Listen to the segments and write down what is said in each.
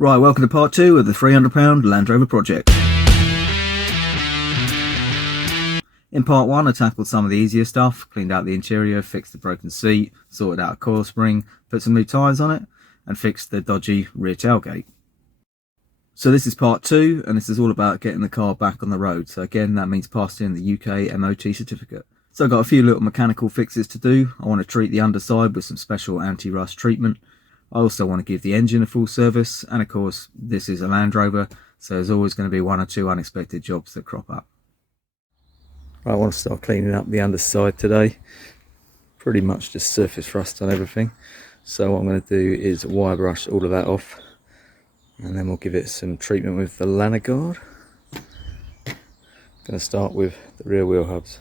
Right, welcome to part 2 of the £300 Land Rover project. In part 1 I tackled some of the easier stuff, cleaned out the interior, fixed the broken seat, sorted out a coil spring, put some new tyres on it, and fixed the dodgy rear tailgate. So this is part 2, and this is all about getting the car back on the road. So again, that means passing the UK MOT certificate. So I've got a few little mechanical fixes to do. I want to treat the underside with some special anti-rust treatment. I also want to give the engine a full service, and of course this is a Land Rover, so there's always going to be one or two unexpected jobs that crop up. Right, I want to start cleaning up the underside today. Pretty much just surface rust on everything. So what I'm going to do is wire brush all of that off, and then we'll give it some treatment with the lanyard guard. Going to start with the rear wheel hubs.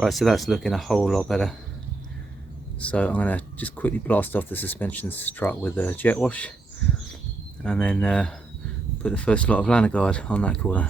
Right, so that's looking a whole lot better. So I'm going to just quickly blast off the suspension strut with a jet wash, and then put the first lot of lanyard guard on that corner.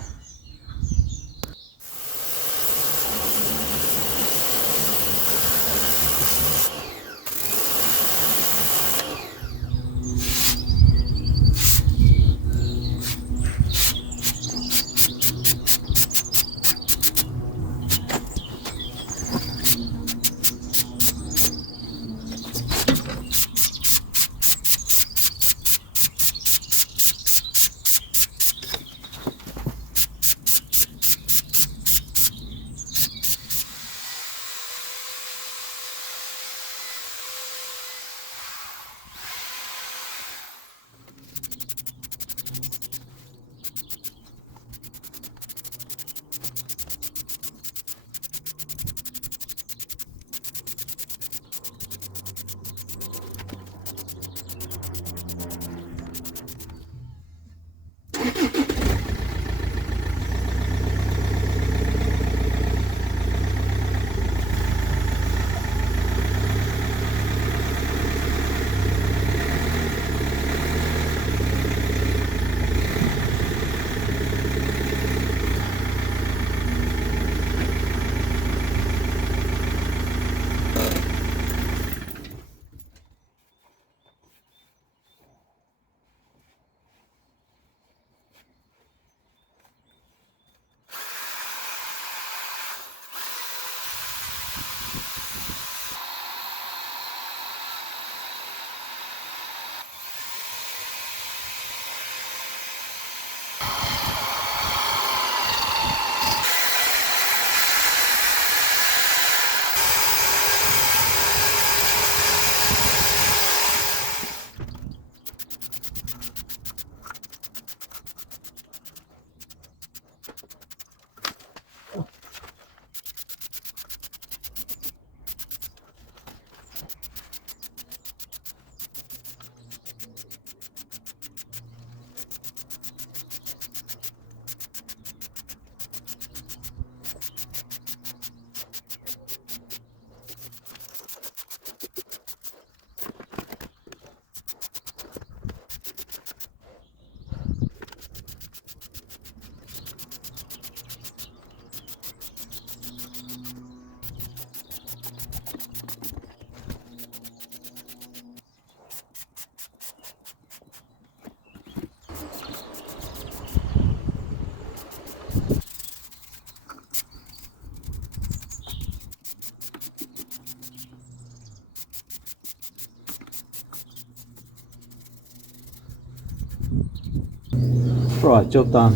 Right, job done.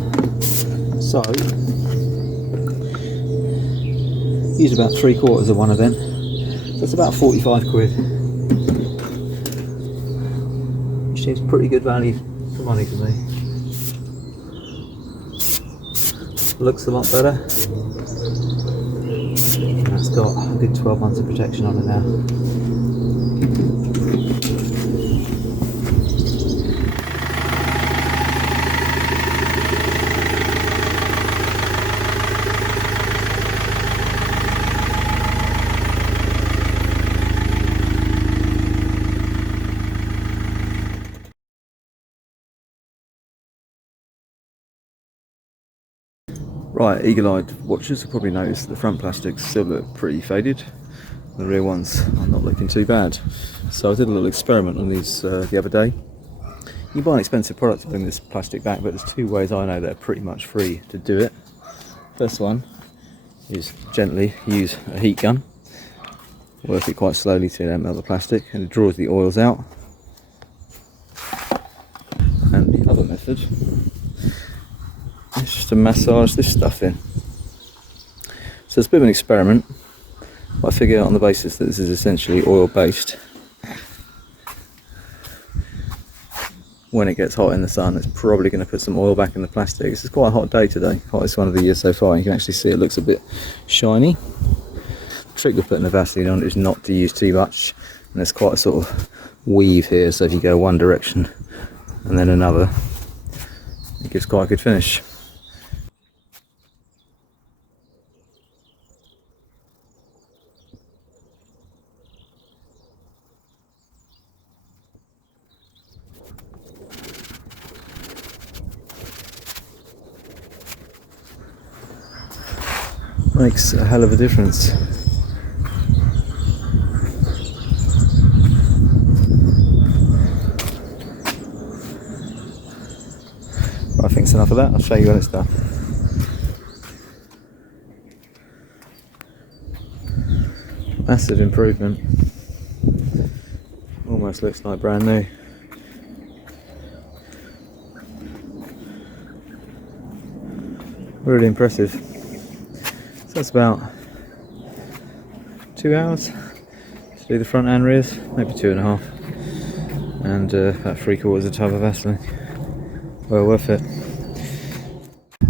So, used about 3/4 of one of them. So it's about 45 quid. Which seems pretty good value for money for me. Looks a lot better. And that's got a good 12 months of protection on it now. Right, eagle-eyed watchers will probably notice that the front plastics still look pretty faded. The rear ones are not looking too bad. So I did a little experiment on these the other day. You buy an expensive product to bring this plastic back, but there's two ways I know that are pretty much free to do it. First one is gently use a heat gun. Work it quite slowly to don't melt the plastic, and it draws the oils out. And the other method is just to massage this stuff in. So it's a bit of an experiment. I figure out on the basis that this is essentially oil based. When it gets hot in the sun, it's probably going to put some oil back in the plastic. This is quite a hot day today, hottest one of the year so far. You can actually see it looks a bit shiny. The trick with putting the Vaseline on is not to use too much, and there's quite a sort of weave here, so if you go one direction and then another, it gives quite a good finish. Makes a hell of a difference. I think it's enough of that. I'll show you when it's done. Massive improvement. Almost looks like brand new. Really impressive. So that's about 2 hours to do the front and rears, maybe 2.5, and about 3/4 tub of Vaseline. Well worth it.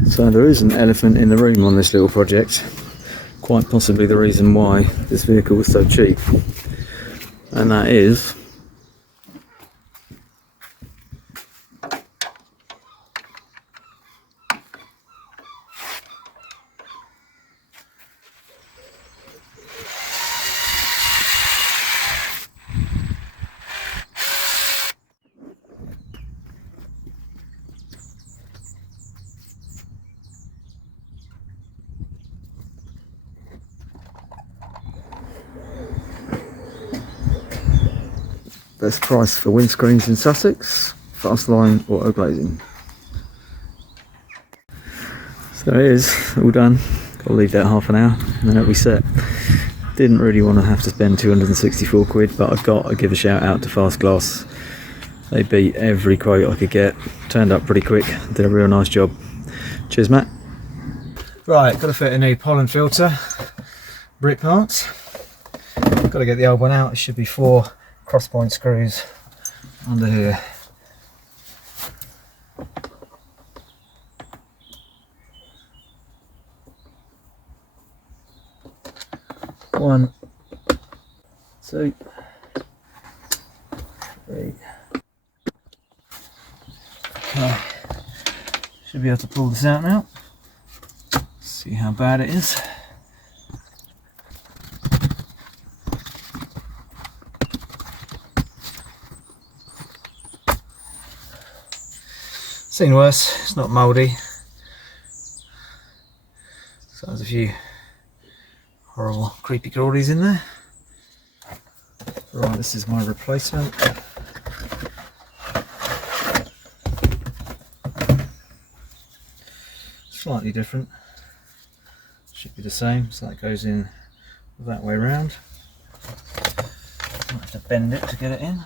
So there is an elephant in the room on this little project, quite possibly the reason why this vehicle was so cheap, and that is best price for windscreens in Sussex, fast line auto glazing. So it is all done. Got to leave that half an hour and then it'll be set. Didn't really want to have to spend 264 quid, but I've got to give a shout out to Fast Glass. They beat every quote I could get, turned up pretty quick, did a real nice job. Cheers, Matt. Right, got to fit a new pollen filter, brick parts. Got to get the old one out. It should be 4 cross point screws under here. One, 2, 3. Okay. Should be able to pull this out now. See how bad it is. Seen worse, it's not mouldy. So there's a few horrible creepy crawlies in there. Right, this is my replacement. Slightly different. Should be the same, so that goes in that way around. Might have to bend it to get it in.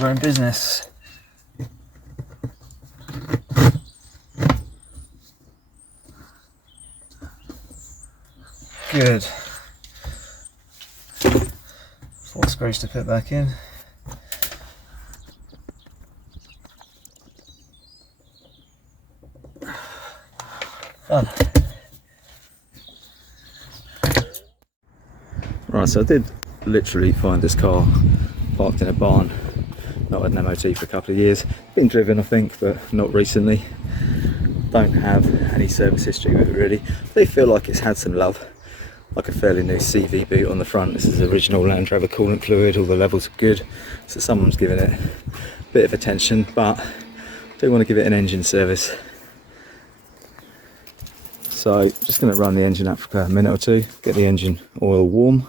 We're in business. Good. 4 screws to put back in. Fun. Right, so I did literally find this car parked in a barn. Not had an MOT for a couple of years. Been driven, I think, but not recently. don't have any service history with it really. They feel like it's had some love, like a fairly new CV boot on the front. This is original Land Rover coolant fluid, all the levels are good, so someone's given it a bit of attention, but I do want to give it an engine service. So just going to run the engine up for a minute or two, get the engine oil warm.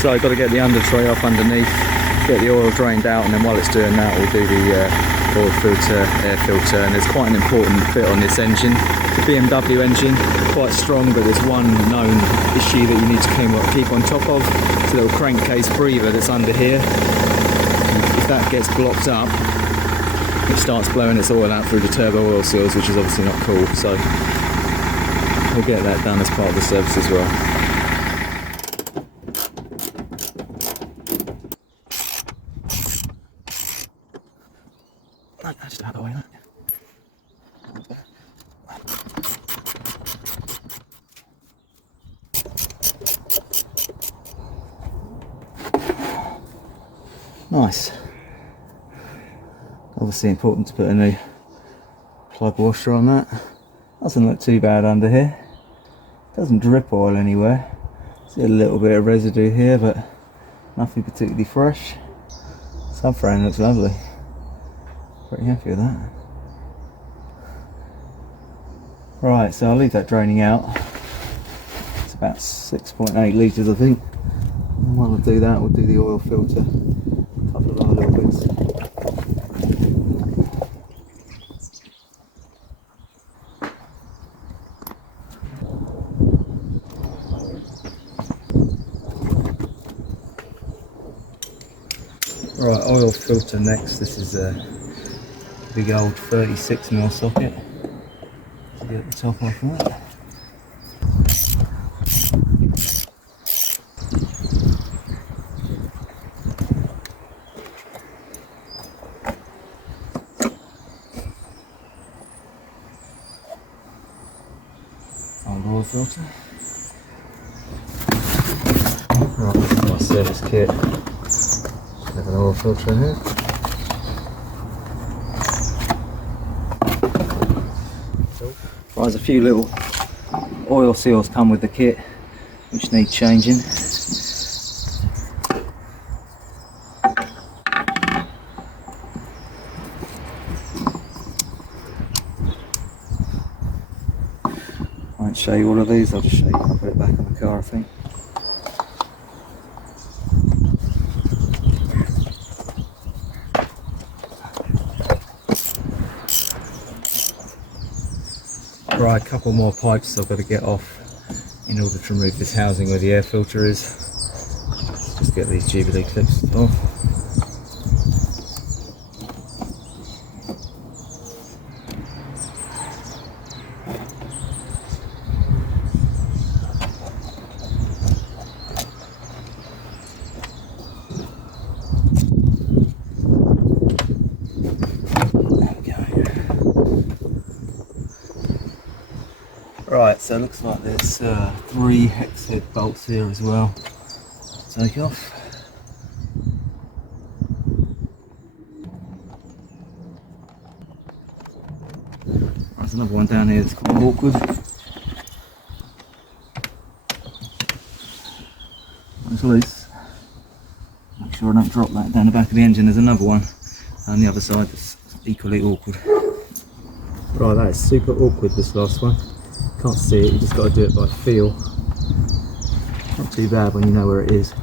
So I've got to get the under tray off underneath, get the oil drained out, and then while it's doing that we'll do the oil filter, air filter. And there's quite an important bit on this engine. The BMW engine, quite strong, but there's one known issue that you need to keep on top of. It's a little crankcase breather that's under here. If that gets blocked up, it starts blowing its oil out through the turbo oil seals, which is obviously not cool. So we'll get that done as part of the service as well. Just out of the way, nice. Obviously important to put a new plug washer on that. Doesn't look too bad under here. Doesn't drip oil anywhere. See a little bit of residue here, but nothing particularly fresh. Subframe looks lovely. Pretty happy with that. Right, so I'll leave that draining out. It's about 6.8 litres I think. And while I do that, we'll do the oil filter. A couple of other little bits. Right, oil filter next. This is a big old 36mm socket. To get the top off that. Old oil filter. Right, this is my service kit. Have an oil filter in here. Right, there's a few little oil seals come with the kit which need changing. I won't show you all of these, I'll just show you how to put it back on the car I think. Right, a couple more pipes I've got to get off in order to remove this housing where the air filter is. Just get these Jubilee clips off. Right, so it looks like there's 3 hex head bolts here as well to take off. There's another one down here that's quite awkward. It's loose. Make sure I don't drop that down the back of the engine. There's another one on the other side that's equally awkward. Right, that is super awkward, this last one. Can't see it, you just got to do it by feel. Not too bad when you know where it is.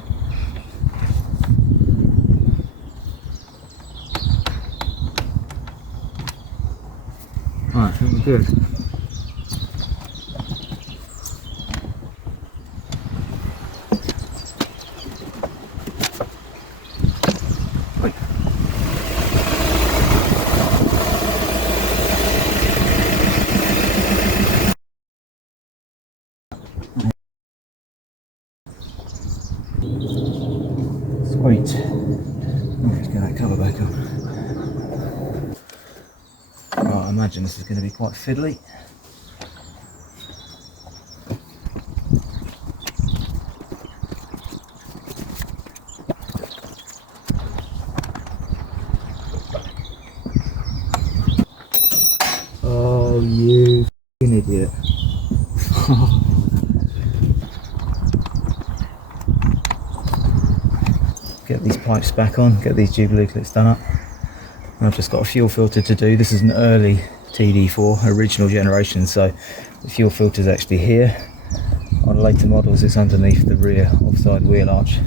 Right, I think we're good. Sweet. Let's get that cover back on. Right, I imagine this is going to be quite fiddly. Oh, you f***ing idiot. Get these pipes back on, get these jubilee clips done up. And I've just got a fuel filter to do. This is an early TD4, original generation, so the fuel filter is actually here. On later models it's underneath the rear offside wheel arch.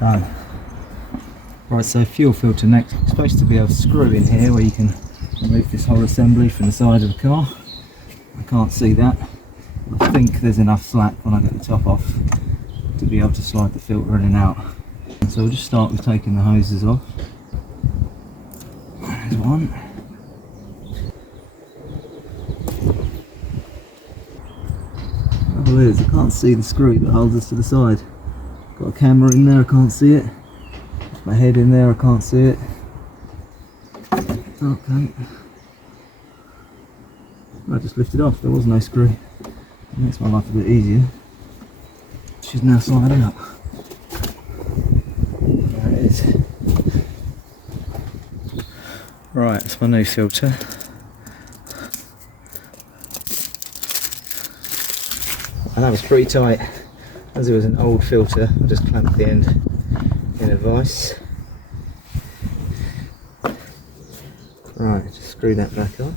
Done. Right, so fuel filter next. It's supposed to be a screw in here where you can remove this whole assembly from the side of the car. I can't see that. I think there's enough slack when I get the top off to be able to slide the filter in and out. So we'll just start with taking the hoses off. There's one. Oh, it is. I can't see the screw that holds us to the side. Got a camera in there, I can't see it. My head in there, I can't see it. Okay. I just lifted off, there was no screw. It makes my life a bit easier. She's now sliding up. There it is. Right, it's my new filter. And that was pretty tight. As it was an old filter, I just clamped the end in a vise. Right, just screw that back on.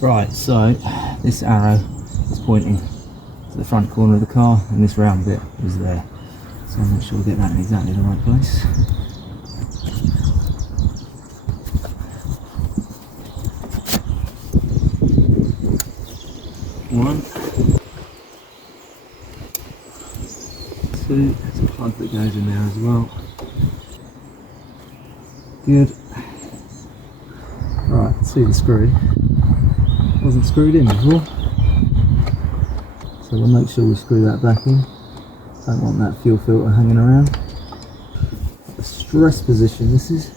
Right, so this arrow is pointing to the front corner of the car and this round bit is there. So I'm not sure we'll get that in exactly the right place. One, two, there's a plug that goes in there as well. Good. Right, let's see the screw. Wasn't screwed in before. So we'll make sure we screw that back in. Don't want that fuel filter hanging around. A stress position this is.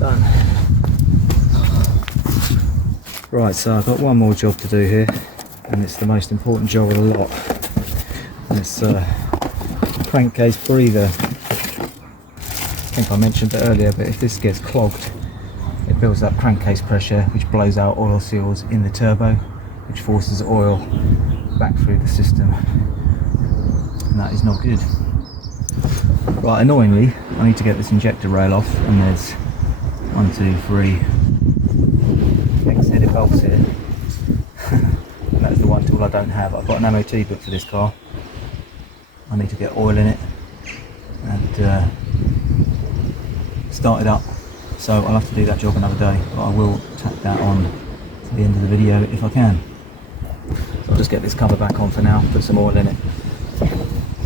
Done. Right, so I've got one more job to do here, and it's the most important job of the lot. This crankcase breather. I think I mentioned it earlier, but if this gets clogged, it builds up crankcase pressure, which blows out oil seals in the turbo, which forces oil back through the system, and that is not good. Right, annoyingly, I need to get this injector rail off, and there's 1, 2, 3 X-headed bolts here. And that's the one tool I don't have. I've got an MOT book for this car. I need to get oil in it and start it up. So I'll have to do that job another day, but I will tack that on to the end of the video if I can. So I'll just get this cover back on for now, put some oil in it,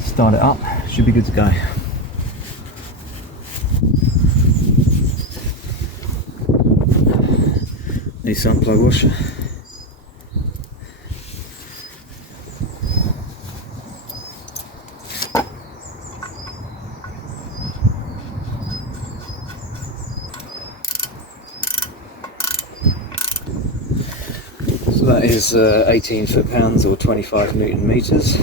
start it up, should be good to go. Need some plug washer. So that is 18 foot-pounds or 25 Newton meters.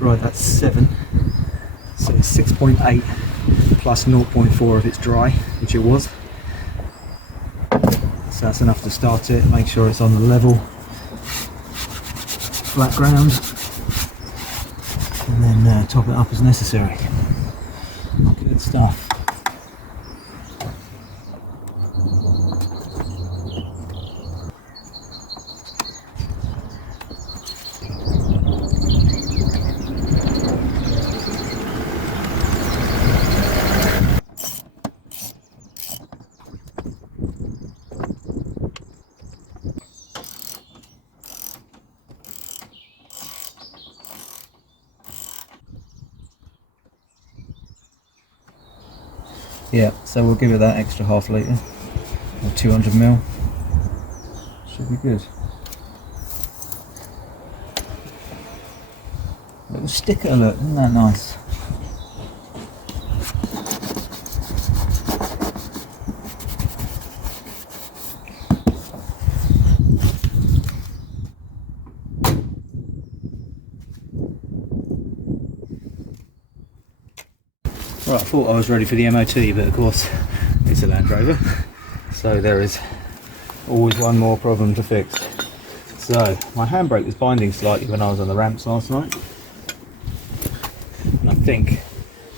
Right, that's 7, so it's 6.8 plus 0.4 if it's dry, which it was. So that's enough to start it, make sure it's on the level, flat ground, and then top it up as necessary. Good stuff. Yeah, so we'll give it that extra half litre or 200 ml. Should be good. Little sticker, look, isn't that nice? Right, I thought I was ready for the MOT, but of course it's a Land Rover, so there is always one more problem to fix. So my handbrake was binding slightly when I was on the ramps last night, and I think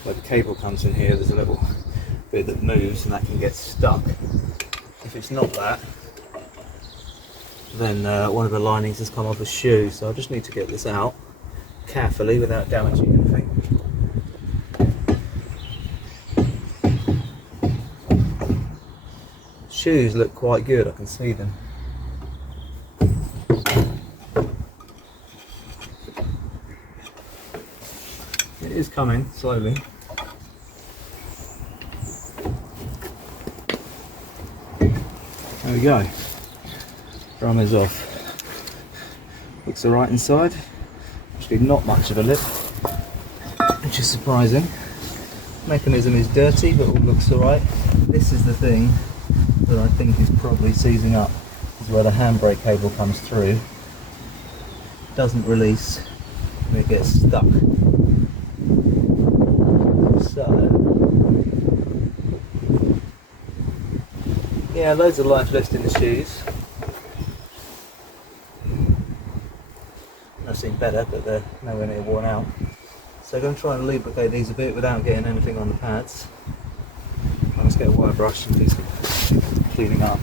where the cable comes in here there's a little bit that moves and that can get stuck. If it's not that, then one of the linings has come off a shoe, so I just need to get this out carefully without damaging anything. Shoes look quite good, I can see them. It is coming slowly. There we go. Drum is off. Looks alright inside. Actually not much of a lip, which is surprising. Mechanism is dirty, but all looks alright. This is the thing that I think is probably seizing up, is where the handbrake cable comes through, doesn't release, and it gets stuck. So, yeah, loads of life left in the shoes. I've seen better, but they're nowhere near worn out. So I'm going to try and lubricate these a bit without getting anything on the pads. Let's get a wire brush and do some cleaning up.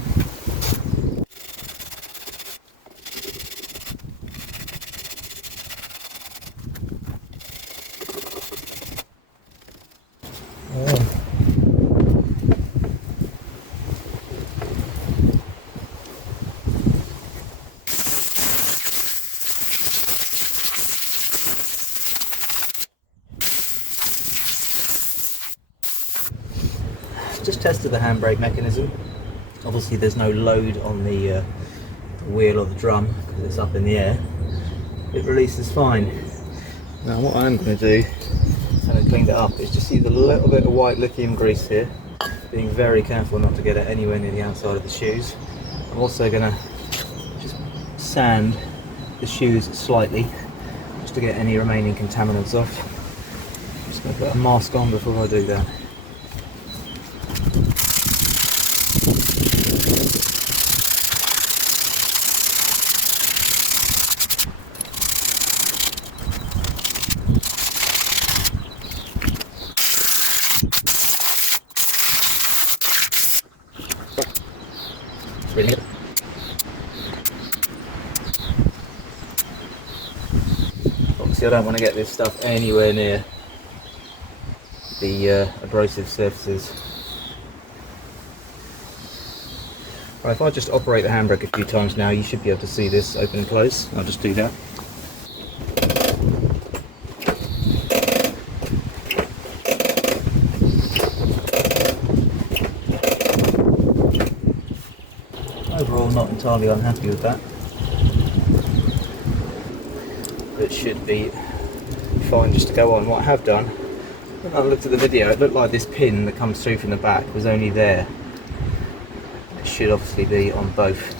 Just tested the handbrake mechanism. Obviously there's no load on the wheel or the drum because it's up in the air. It releases fine. Now what I'm going to do, having cleaned it up, is just use a little bit of white lithium grease here, being very careful not to get it anywhere near the outside of the shoes. I'm also going to just sand the shoes slightly just to get any remaining contaminants off. I'm just going to put a mask on before I do that. Really? Obviously I don't want to get this stuff anywhere near the abrasive surfaces. Right, if I just operate the handbrake a few times now, you should be able to see this open and close. I'll just do that. Overall, not entirely unhappy with that. It should be fine just to go on. What I have done, when I looked at the video, it looked like this pin that comes through from the back was only there. It should obviously be on both.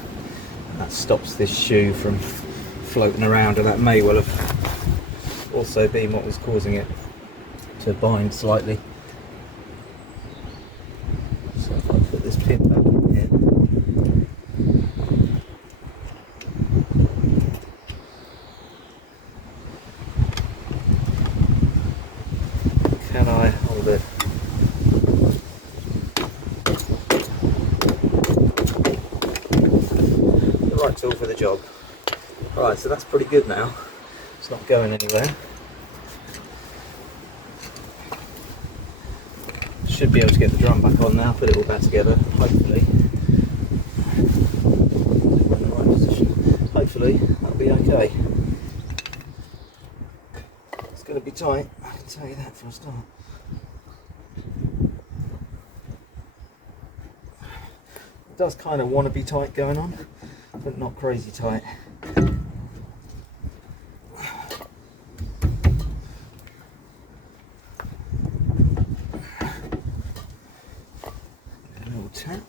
And that stops this shoe from floating around, and that may well have also been what was causing it to bind slightly. So if I put this pin back in here, can I hold it? The right tool for the job. Right, so that's pretty good now. It's not going anywhere. Should be able to get the drum back on now, put it all back together, hopefully. We're in the right position. Hopefully that'll be okay. It's going to be tight, I can tell you that for a start. It does kind of want to be tight going on, but not crazy tight. A little tap.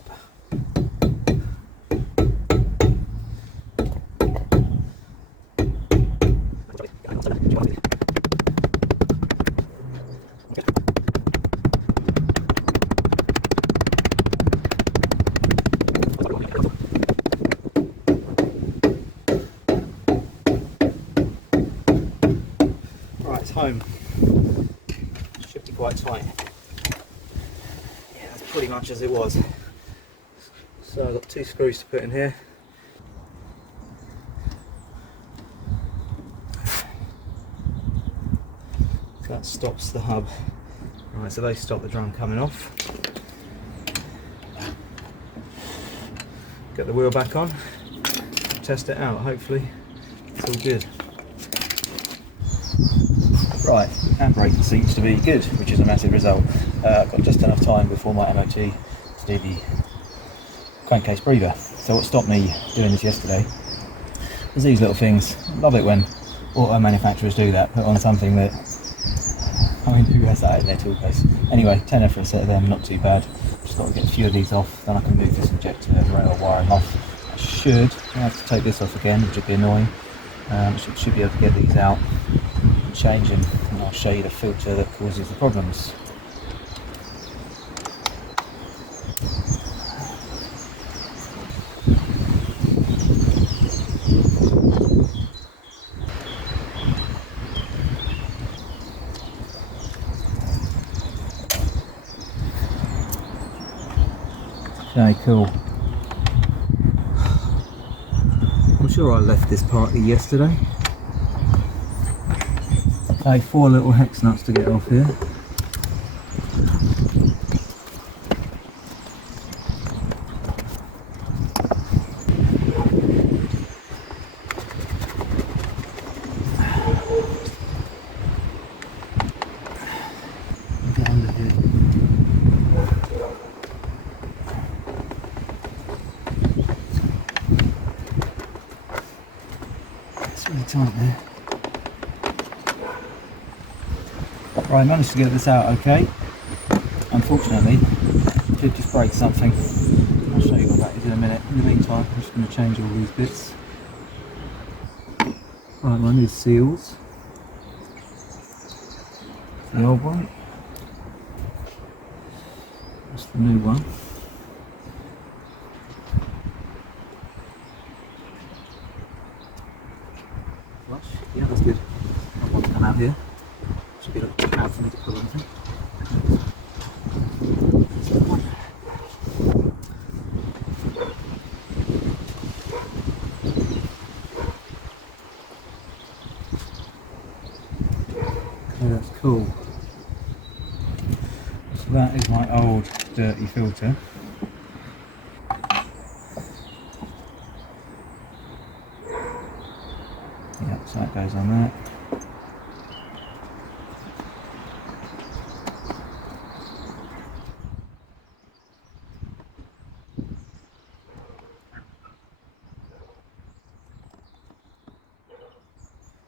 Home. Should be quite tight. Yeah, that's pretty much as it was. So I've got 2 screws to put in here. That stops the hub. Right, so they stop the drum coming off. Get the wheel back on. Test it out. Hopefully it's all good. Right, handbrake seems to be good, which is a massive result. I've got just enough time before my MOT to do the crankcase breather. So what stopped me doing this yesterday was these little things. I love it when auto manufacturers do that, put on something that, I mean, who has that in their tool case? Anyway, tenner for a set of them, not too bad. Just got to get a few of these off, then I can move this injector rail wiring off. I have to take this off again, which would be annoying. Should be able to get these out. Changing, and I'll show you the filter that causes the problems. Okay, cool. I'm sure I left this partly yesterday. Okay, 4 little hex nuts to get off here. Get under here. It's really tight there. Right, I managed to get this out okay. Unfortunately, I did just break something. I'll show you what that is in a minute. In the meantime, I'm just going to change all these bits. Right, one is seals. The old one. That's the new one. Flush. Yeah, that's good. I want to come out here. Should be a little hard for me to pull on thing. Okay, that's cool. So that is my old dirty filter. Yep, so that goes on there.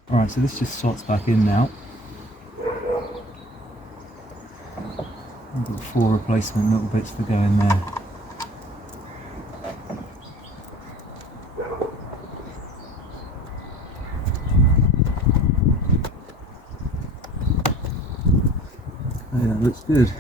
Alright, so this just slots back in now. I've got 4 replacement little bits to go in there. Okay, that looks good.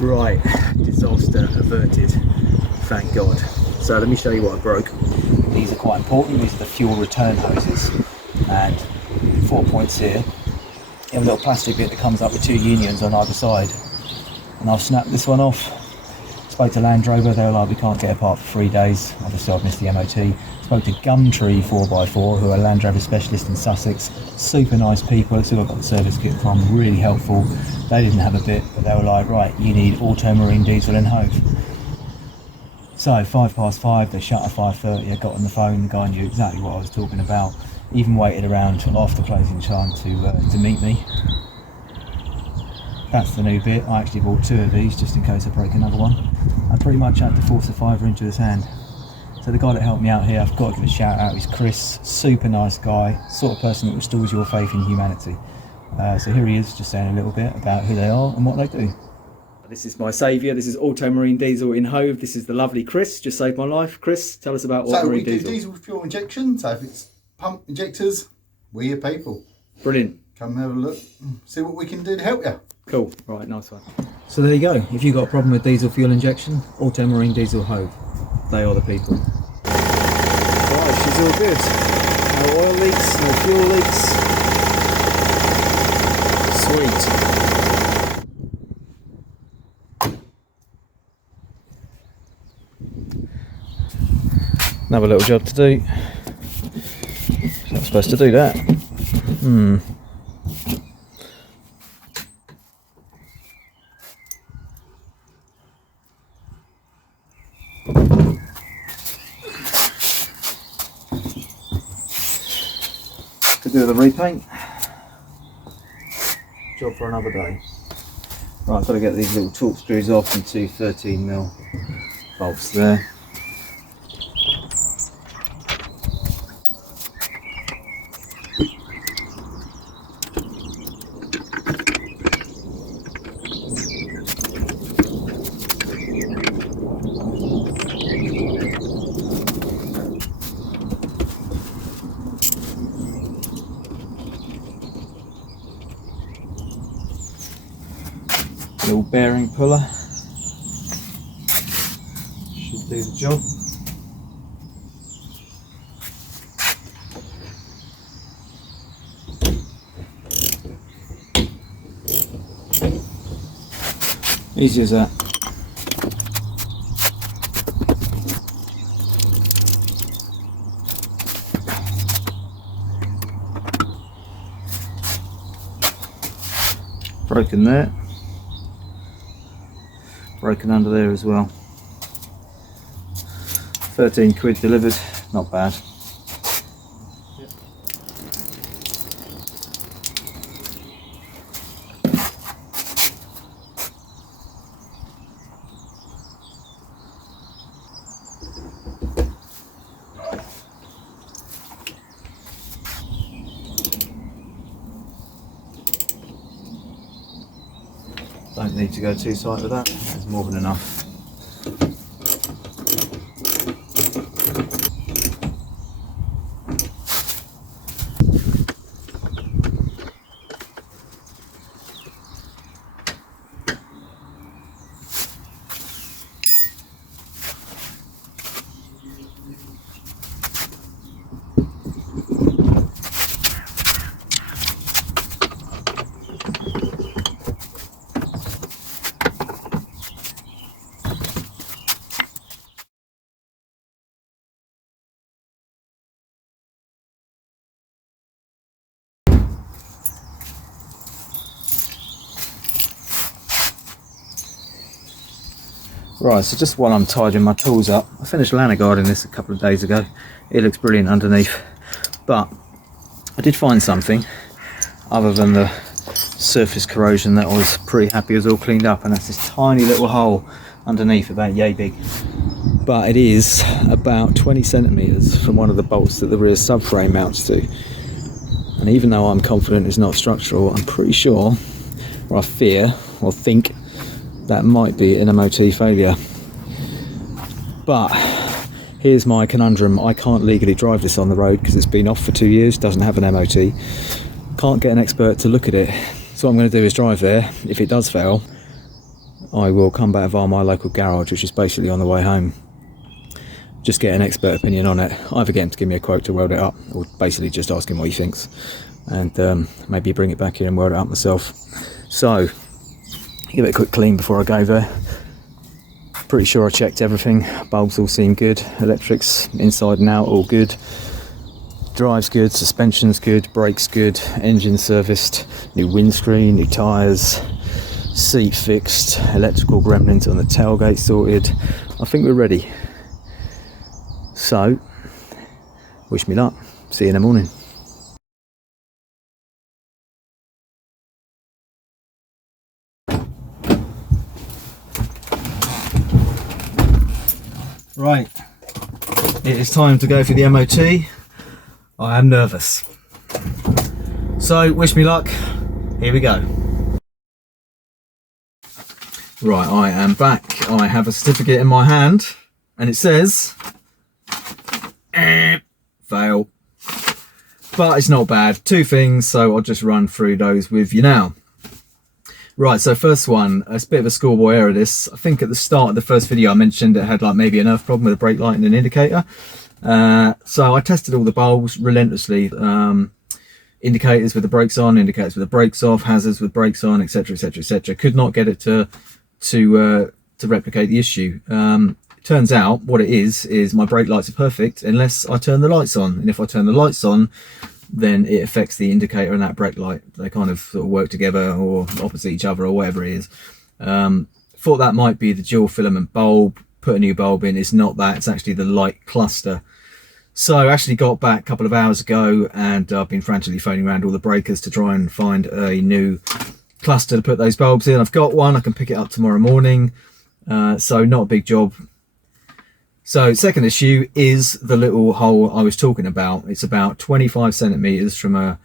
Right, disaster averted, thank God. So let me show you what I broke. These are quite important. These are the fuel return hoses, and 4 points here. You have a little plastic bit that comes up with 2 unions on either side, and I've snapped this one off. Spoke to Land Rover, they were like, we can't get a part for 3 days. Obviously I've missed the MOT. Spoke to Gumtree 4x4, who are Land Rover specialists in Sussex. Super nice people, that's who I got the service kit from, really helpful. They didn't have a bit, but they were like, right, you need auto marine diesel in Hove. So 5:05, they shut at 5:30, I got on the phone, the guy knew exactly what I was talking about. Even waited around after closing time to meet me. That's the new bit. I actually bought 2 of these just in case I break another one. I pretty much had to force a fiver into his hand. So the guy that helped me out here, I've got to give a shout out, is Chris. Super nice guy, sort of person that restores your faith in humanity. So here he is, just saying a little bit about who they are and what they do. This is my saviour. This is Auto Marine Diesel in Hove. This is the lovely Chris, just saved my life. Chris, tell us about Auto Marine Diesel. So we do diesel fuel injection. So if it's pump injectors, we're your people. Brilliant. Come and have a look, see what we can do to help you. Cool, right, nice one. So there you go. If you've got a problem with diesel fuel injection, Auto Marine Diesel Hove. They are the people. Right, she's all good. No oil leaks, no fuel leaks. Sweet. Another little job to do. Not supposed to do that. To do the repaint. Job for another day. Right, I've got to get these little torque screws off and 2 13mm bolts there. Little bearing puller should do the job. Easy as that. Broken there. Broken under there as well. 13 quid delivered, not bad. Don't need to go too tight with that, there's more than enough. Right, so just while I'm tidying my tools up, I finished lanagarding this a couple of days ago. It looks brilliant underneath, but I did find something other than the surface corrosion that I was pretty happy was all cleaned up, and that's this tiny little hole underneath, about yay big. But it is about 20 centimetres from one of the bolts that the rear subframe mounts to. And even though I'm confident it's not structural, I'm pretty sure, or I fear, or think, that might be an MOT failure. But here's my conundrum. I can't legally drive this on the road because it's been off for 2 years, doesn't have an MOT. Can't get an expert to look at it. So what I'm going to do is drive there. If it does fail, I will come back via my local garage, which is basically on the way home. Just get an expert opinion on it. Either get him to give me a quote to weld it up, or basically just ask him what he thinks, and maybe bring it back here and weld it up myself. So give it a quick clean before I go there. Pretty sure I checked everything. Bulbs all seem good. Electrics inside and out all good. Drive's good, suspension's good, brakes good, engine serviced, new windscreen, new tyres, seat fixed, electrical gremlins on the tailgate sorted. I think we're ready. So, wish me luck. See you in the morning. Right, it is time to go for the MOT. I am nervous. So, wish me luck. Here we go. Right, I am back. I have a certificate in my hand and it says fail. But it's not bad. Two things, so I'll just run through those with you now. Right, so first one, it's a bit of a schoolboy error this. I think at the start of the first video I mentioned it had like maybe an earth problem with a brake light and an indicator. So I tested all the bulbs relentlessly. Indicators with the brakes on, indicators with the brakes off, hazards with brakes on, etc, etc, etc. Could not get it to replicate the issue. Turns out what it is my brake lights are perfect unless I turn the lights on. And if I turn the lights on, then it affects the indicator and that brake light. They kind of sort of work together or opposite each other or whatever it is. Thought that might be the dual filament bulb. Put a new bulb in. It's not that. It's actually the light cluster. So I actually got back a couple of hours ago and I've been frantically phoning around all the breakers to try and find a new cluster to put those bulbs in. I've got one. I can pick it up tomorrow morning. So not a big job. So second issue is the little hole I was talking about. It's about 25 centimeters from a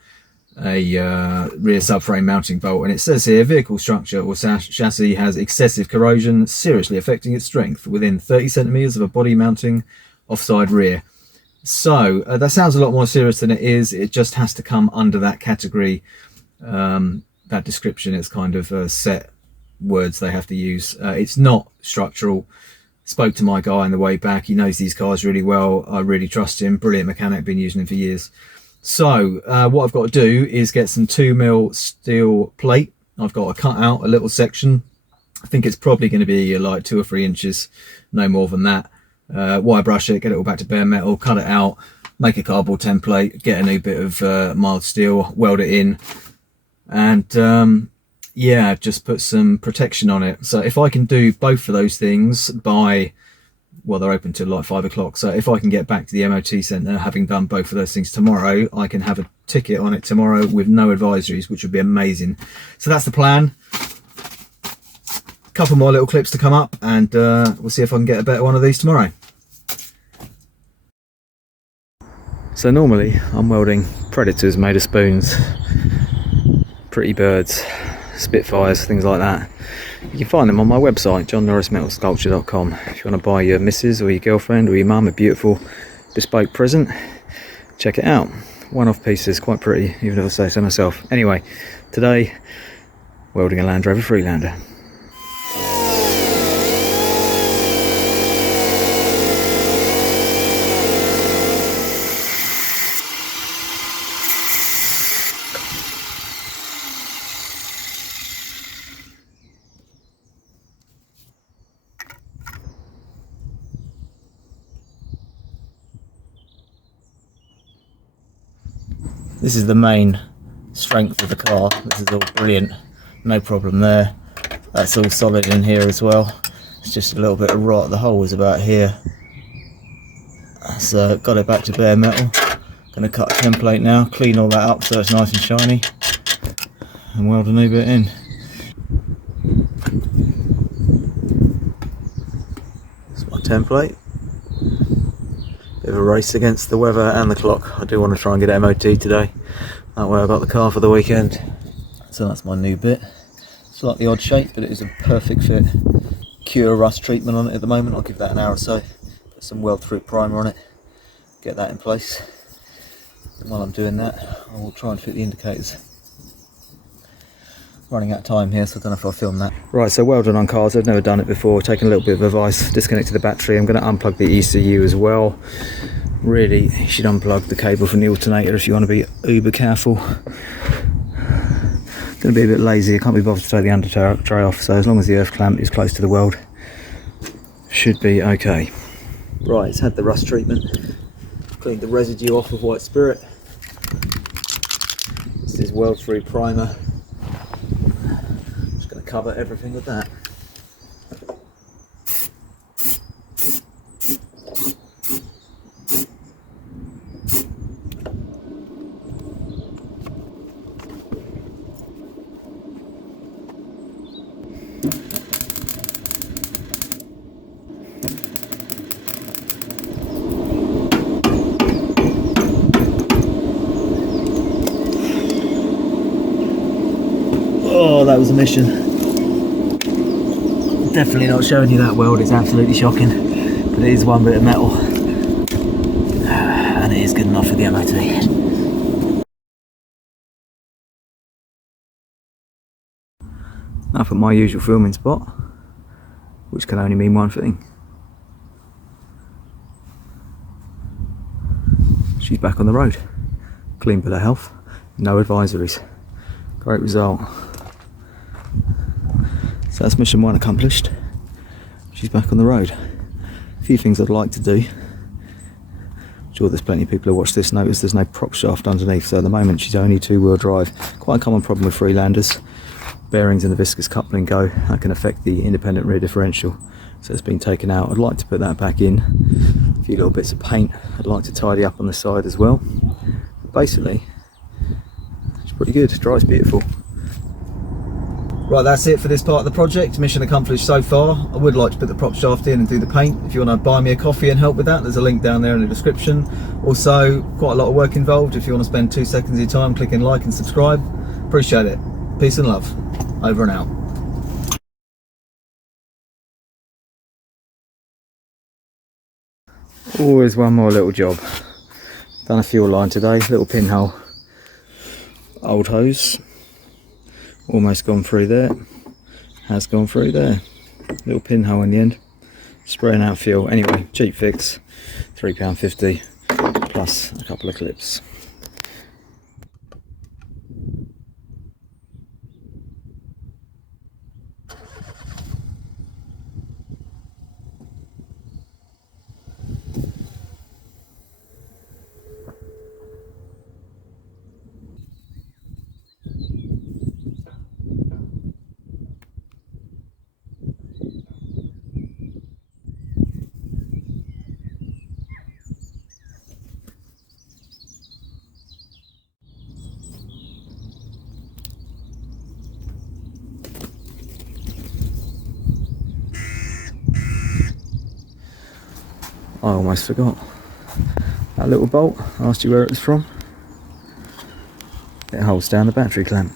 rear subframe mounting bolt, and it says here vehicle structure or chassis has excessive corrosion seriously affecting its strength within 30 centimeters of a body mounting offside rear. So that sounds a lot more serious than it is. It just has to come under that category. That description is kind of set words they have to use. It's not structural. Spoke to my guy on the way back. He knows these cars really well. I really trust him. Brilliant mechanic, been using him for years. So what I've got to do is get some 2mm steel plate. I've got to cut out a little section. I think it's probably going to be like 2 or 3 inches, no more than that. Wire brush it, get it all back to bare metal, cut it out, make a cardboard template, get a new bit of mild steel, weld it in, and yeah, just put some protection on it. So if I can do both of those things by, well, they're open till like 5 o'clock. So if I can get back to the MOT centre, having done both of those things tomorrow, I can have a ticket on it tomorrow with no advisories, which would be amazing. So that's the plan. Couple more little clips to come up, and we'll see if I can get a better one of these tomorrow. So normally I'm welding Predators made of spoons, Pretty Birds, Spitfires, things like that. You can find them on my website, johnnorrismetalsculpture.com. If you want to buy your missus or your girlfriend or your mum a beautiful bespoke present, check it out. One-off pieces, quite pretty, even if I say so myself. Anyway, today welding a Land Rover Freelander. This is the main strength of the car. This is all brilliant, no problem there. That's all solid in here as well. It's just a little bit of rot. The hole was about here. So got it back to bare metal. Gonna cut a template now, clean all that up so it's nice and shiny, and weld a new bit in. That's my template. Bit of a race against the weather and the clock. I do want to try and get MOT today. That way I got the car for the weekend. So that's my new bit. It's like the odd shape, but it is a perfect fit. Cure rust treatment on it at the moment. I'll give that an hour or so. Put some weld through primer on it. Get that in place. And while I'm doing that, I will try and fit the indicators. Running out of time here, so I don't know if I'll film that. Right, so welding on cars, I've never done it before, taking a little bit of advice, disconnected the battery. I'm going to unplug the ECU as well. Really, you should unplug the cable from the alternator if you want to be uber careful. Going to be a bit lazy, I can't be bothered to take the under tray off, so as long as the earth clamp is close to the weld, should be okay. Right, it's had the rust treatment, cleaned the residue off with white spirit. This is weld free primer. Just going to cover everything with that. Oh, that was a mission. Definitely not showing you that weld, it's absolutely shocking. But it is one bit of metal. And it is good enough for the MOT. Up at my usual filming spot, which can only mean one thing. She's back on the road. Clean bill of health, no advisories. Great result. So that's mission 1 accomplished. She's back on the road. A few things I'd like to do. I'm sure there's plenty of people who watch this notice there's no prop shaft underneath, so at the moment she's only 2-wheel drive. Quite a common problem with Freelanders. Bearings in the viscous coupling go, that can affect the independent rear differential. So it's been taken out. I'd like to put that back in. A few little bits of paint I'd like to tidy up on the side as well. But basically, it's pretty good, drives beautiful. Right, that's it for this part of the project. Mission accomplished so far. I would like to put the prop shaft in and do the paint. If you want to buy me a coffee and help with that, there's a link down there in the description. Also, quite a lot of work involved. If you want to spend 2 seconds of your time clicking like and subscribe, appreciate it. Peace and love. Over and out. Always one more little job. Done a fuel line today, little pinhole. Old hose. Almost gone through there, has gone through there. Little pinhole in the end, spraying out fuel. Anyway, cheap fix, £3.50 plus a couple of clips. I almost forgot. That little bolt, I asked you where it was from. It holds down the battery clamp.